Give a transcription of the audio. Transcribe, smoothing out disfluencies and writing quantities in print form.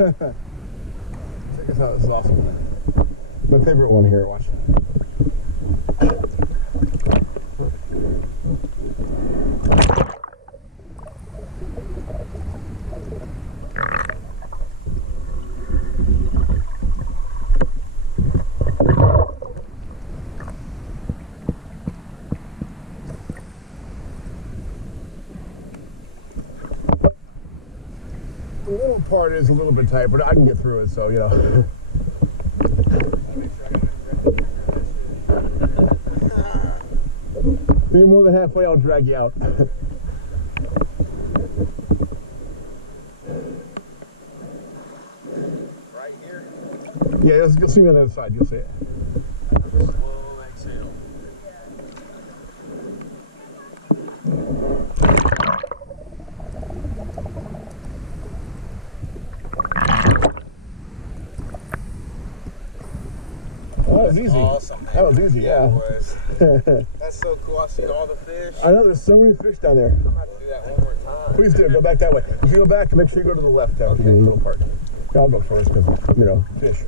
Check this out, this is awesome. My favorite one here, watch. The little part is a little bit tight, but I can get through it, so, you know. So you're more than halfway, I'll drag you out. Right here? Yeah, you'll see me on the other side, you'll see it. Slow exhale. Oh, that was easy. Awesome, man. That was easy, yeah. It was. That's so cool. I see all the fish. I know, there's so many fish down there. I'm about to do that one more time. Please do, go back that way. If you go back, make sure you go to the left down in the little part. Yeah, I'll go first because, you know, fish.